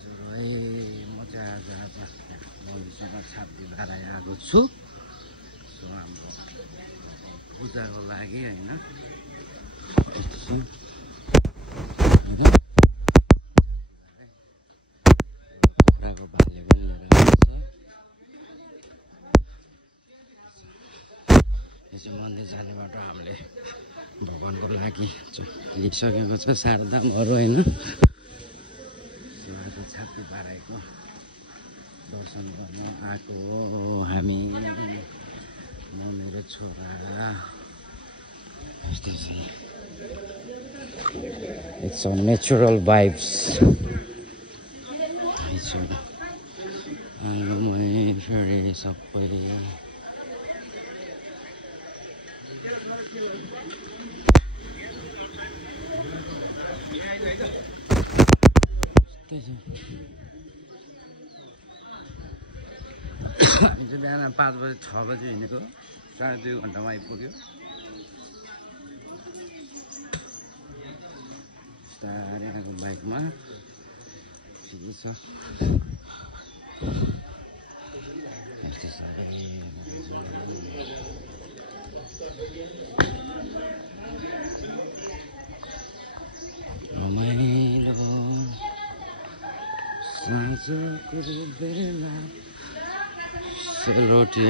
हजुर है म चाहिँ आज मौलीसँग छाप्ती भाराइ आएको छु। सो हाम्रो पूजाको लागि होइन कुखुराको भाले पनि लिएर आएको छ। यो चाहिँ मन्दिर जाने बाटो हामीले भगवानको लागि लिइसकेको छ शारदामहरू होइन। आज छाप्ती भाराइको दर्शन गर्न आएको हो हामी, म मेरो छोरा। यस्तै छ, इट्स अ नेचुरल भाइब्स। आलुमै फेरि सबै हामी चाहिँ बिहान 5 बजी 6 बजी हिँडेको, 2.5 घन्टामा आइपुग्यो। बिस्तारै आएको बाइकमा ठिकै छ। यस्तो सबै रमाइलो साँझको बेला। सेलरोटी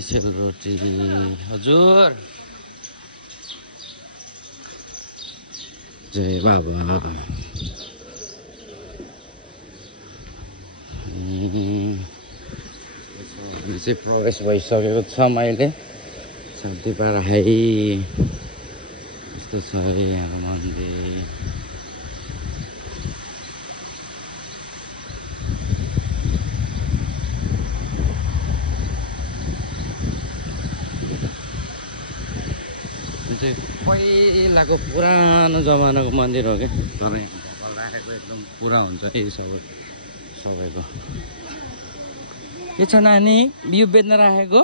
सेलरोटी हजुर। जय बाबा। हामी चाहिँ प्रवेश भइसकेको छ अहिले छाप्ती भाराइ। यस्तो छ है यहाँको मन्दिर। चाहिँ पहिलाको पुरानो जमानाको मन्दिर हो क्या, तर ढकल राखेको एकदम पुरा हुन्छ यही सबैको। के छ नानी, बिउ बेच्न राखेको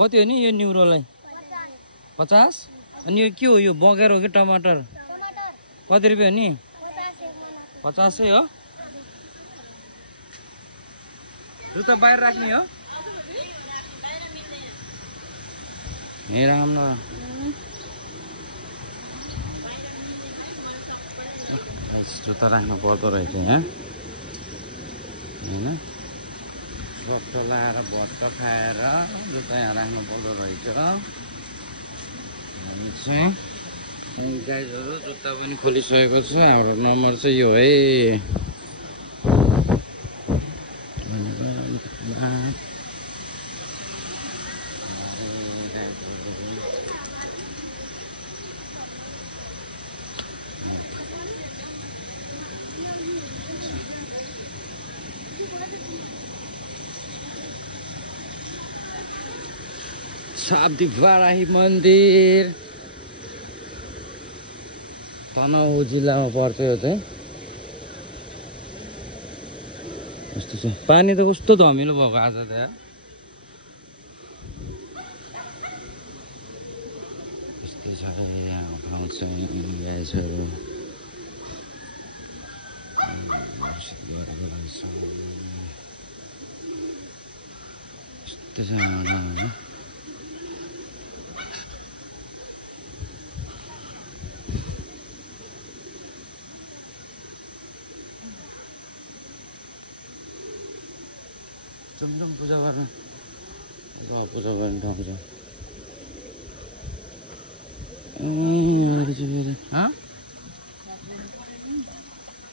कति हो नि यो न्युरोलाई? 50। अनि यो के हो, यो बगेर हो कि टमाटर? कति रुपियाँ हो नि? 50 हो। त बाहिर राख्ने हो? यहीँ राख्नु न। जुत्ता राख्नु पर्दो रहेछ यहाँ होइन। बट्टो लाएर भट्ट खाएर जुत्ता यहाँ राख्नु पर्दो रहेछ। हामी चाहिँ गाइजहरू जुत्ता पनि खोलिसकेको छ। हाम्रो नम्बर चाहिँ यो है। छाप्ती भाराइ मन्दिर तनहुँ जिल्लामा पर्छ यो चाहिँ। यस्तो छ, पानी त कस्तो धमिलो भएको आज त यार। यस्तै छ यहाँ ठाउँ चाहिँ गाइजहरू। यस्तै छ यहाँ। चुमचुम पूजा गर्न, पूजा गर्ने ठाउँ छ।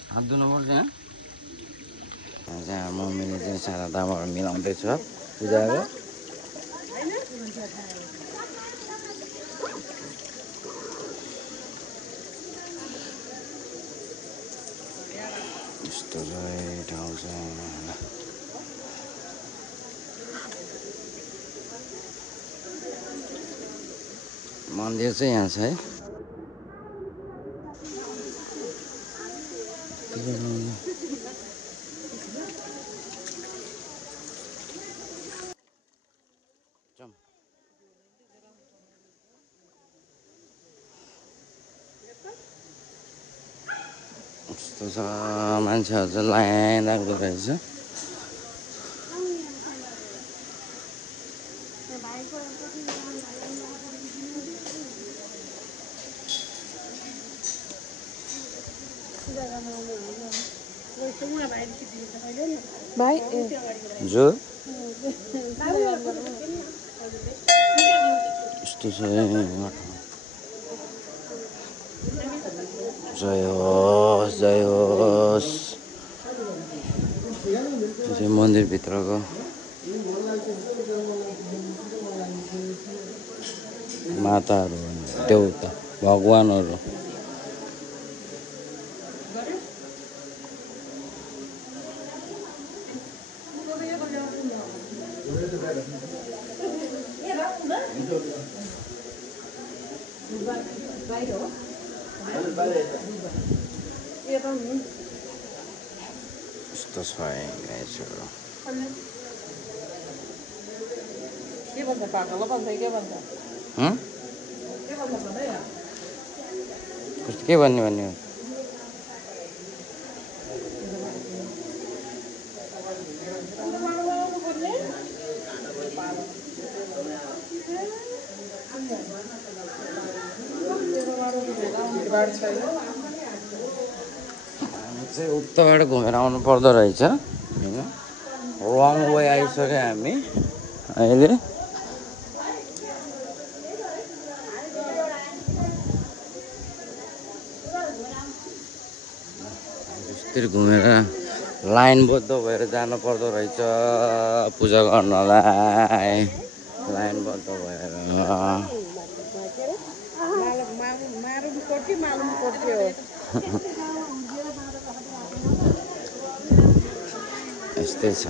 हात धुनुपर्छ यहाँ। मम्मीले चाहिँ सारा दामहरू मिलाउँदैछ पूजाको। यस्तो चाहिँ ठाउँ छ। मन्दिर चाहिँ यहाँ छ है। यस्तो छ मान्छेहरू चाहिँ लाइन लाग्दो रहेछ भाइ जो यस्तो छ जय होस् जय होस् यो चाहिँ मन्दिरभित्रको माताहरू देउता भगवानहरू यस्तो छ गाइजहरू के भन्छ पागल भन्छ के भन्छ कस्तो के भन्ने भन्ने हो चाहिँ उताबाट घुमेर आउनु पर्दो रहेछ होइन रङ वे आइसक्यो हामी अहिले यस्तरी घुमेर लाइनबद्ध भएर जानु पर्दो रहेछ पूजा गर्नलाई लाइनबद्ध भएर यस्तै छ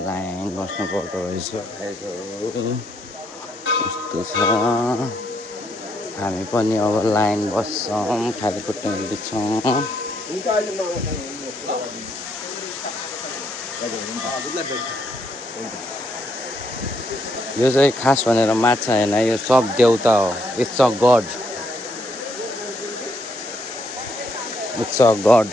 लाइन बस्नु पर्दो रहेछ यस्तो छ हामी पनि अब लाइन बस्छौँ खाली खुट्टामा बित्छौँ यो चाहिँ खास भनेर माछा होइन यो सब देउता हो it's a god it's a god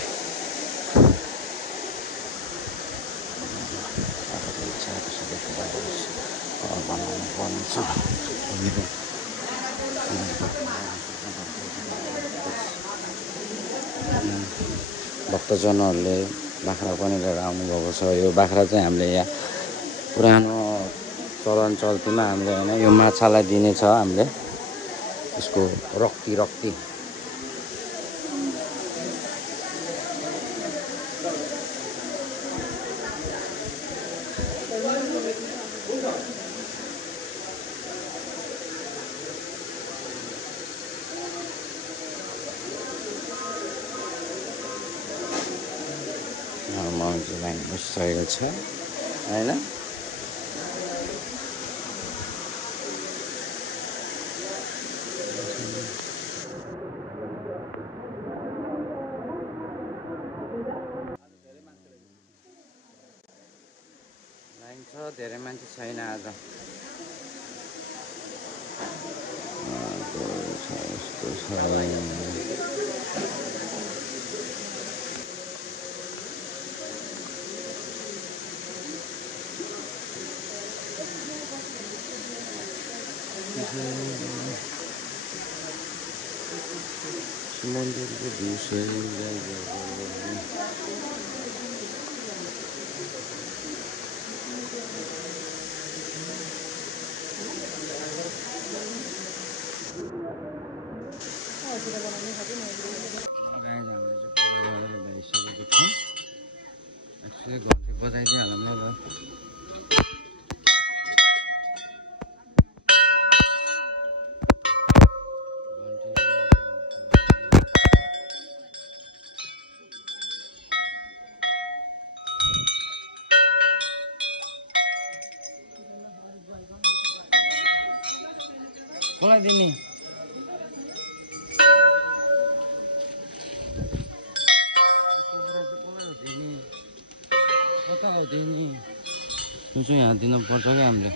बनाउनु पर्ने छ भक्तजनहरूले बाख्रा पनि लिएर आउनुभएको छ यो बाख्रा चाहिँ हामीले यहाँ पुरानो चलन चल्तीमा हामीले होइन यो माछालाई दिनेछ हामीले यसको रक्ती लाइन बसिसकेको छ होइन लाइन छ धेरै मान्छे छैन आज यस्तो छ मन्दिरको दृश्य घन्टी बजाइदिइहालौँ न ल कसलाई दिने कता हो दिने यो चाहिँ यहाँ दिनुपर्छ क्या हामीले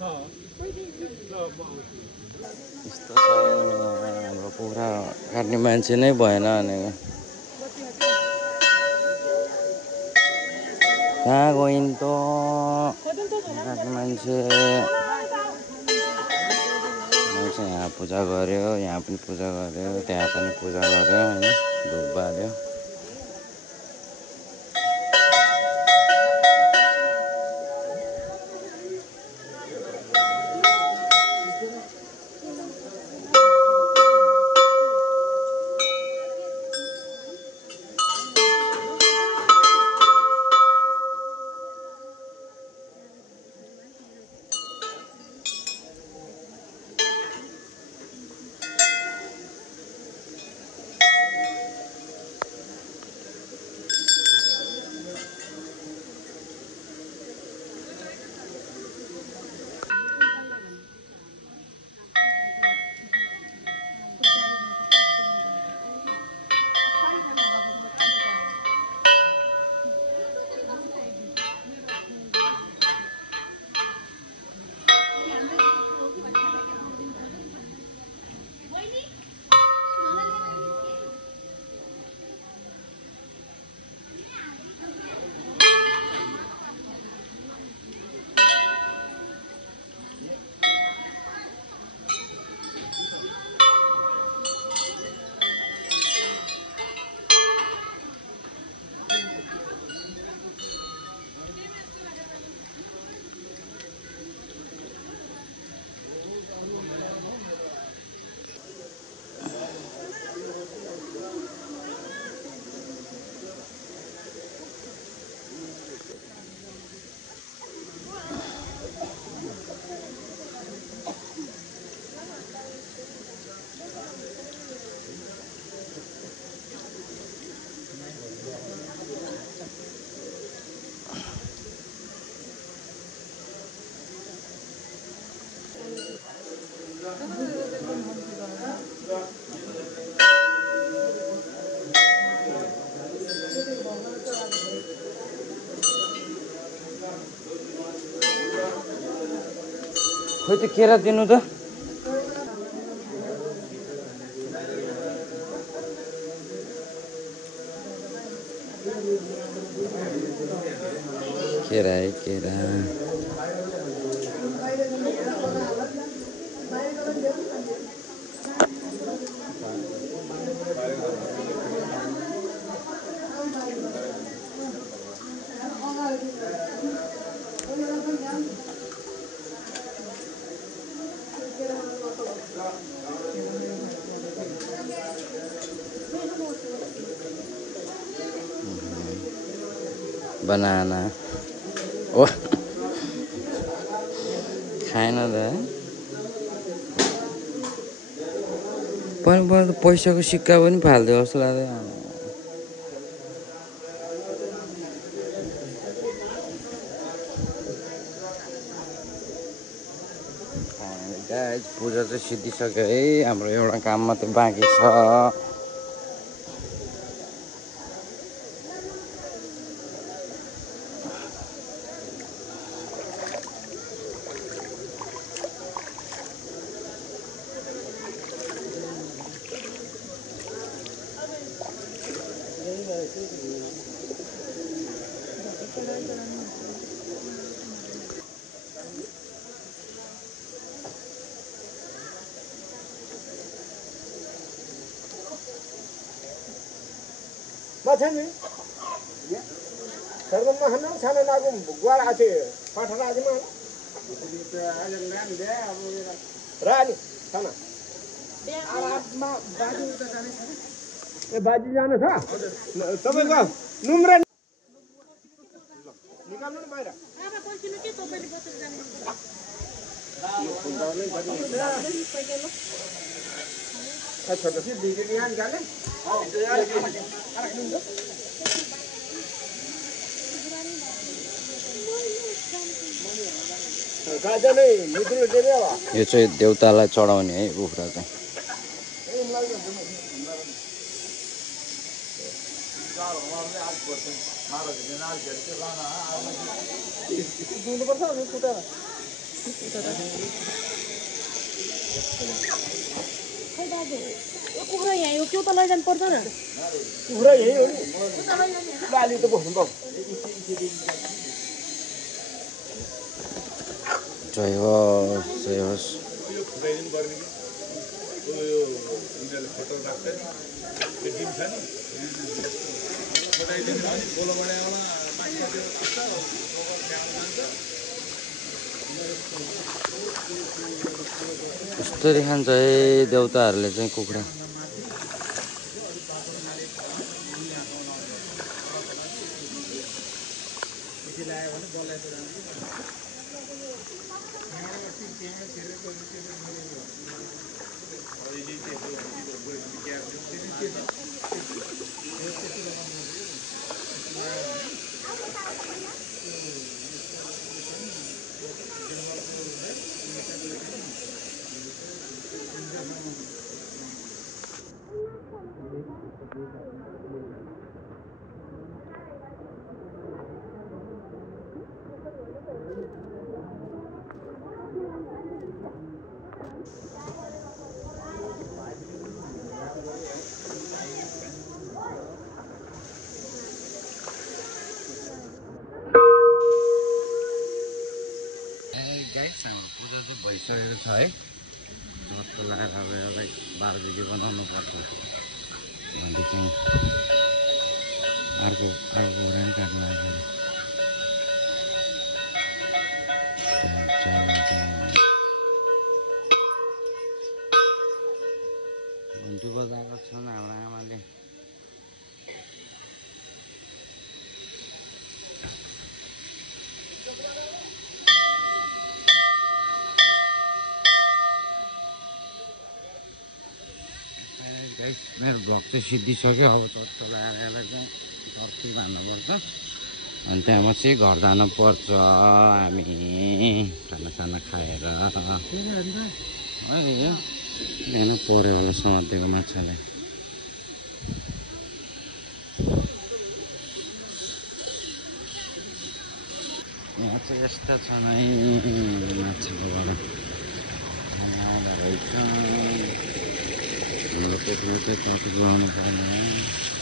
यस्तो छ हाम्रो कुखुरा काट्ने मान्छे नै भएन भनेको कहाँ गइन् त काट्ने मान्छे यहाँ पूजा गर्यो यहाँ पनि पूजा गर्यो त्यहाँ पनि पूजा गर्यो होइन धुप बाल्यो खोइ त केरा दिनु त केरा है केरा बनाना ओ खाएन त पनि त पैसाको सिक्का पनि फाल्दियो जस्तो लाग्दैन गाइस पूजा चाहिँ सिद्धिसक्यो है हाम्रो एउटा काम मात्रै बाँकी छ Macam ni, kalau mana sana nak gua ada, patah aja mana? Rani, sana. Baju jana था? Tapi kau, number निकाल लो ना बाहर। छोटा सी बीके निकाल निकाले। यो चाहिँ देउतालाई चढाउने है कुखुरा चाहिँ खै दाजु यो कुखुरा यहाँ यो त्यो त लैजानु पर्दैन कुखुरा यही हो नि बाली त बस्नु पाऊ जय होस् जय होस् कसरी खान्छ है देउताहरूले चाहिँ कुखुरा गाइस हाम्रो पूजा चाहिँ भइसकेको छ है जस्तो लगाएर अब यसलाई बारबेकी बनाउनु पर्छ भनेदेखि अर्को कुरा नि काट्नु लाग्यो घन्टी बजाएको छन् हाम्रो आमाले मेरो भ्लग चाहिँ सिद्धिसक्यो अब चट्टो लगाएर यसलाई चाहिँ चर्ती बान्नुपर्छ अनि त्यहाँपछि घर जानुपर्छ हामी खाना खाएर बिहान पऱ्यो समातेको माछालाई यहाँ चाहिँ यस्ता छन् है माछाको रहेछ हाम्रो पेटमा चाहिँ तर्ती लगाउनु पर्ने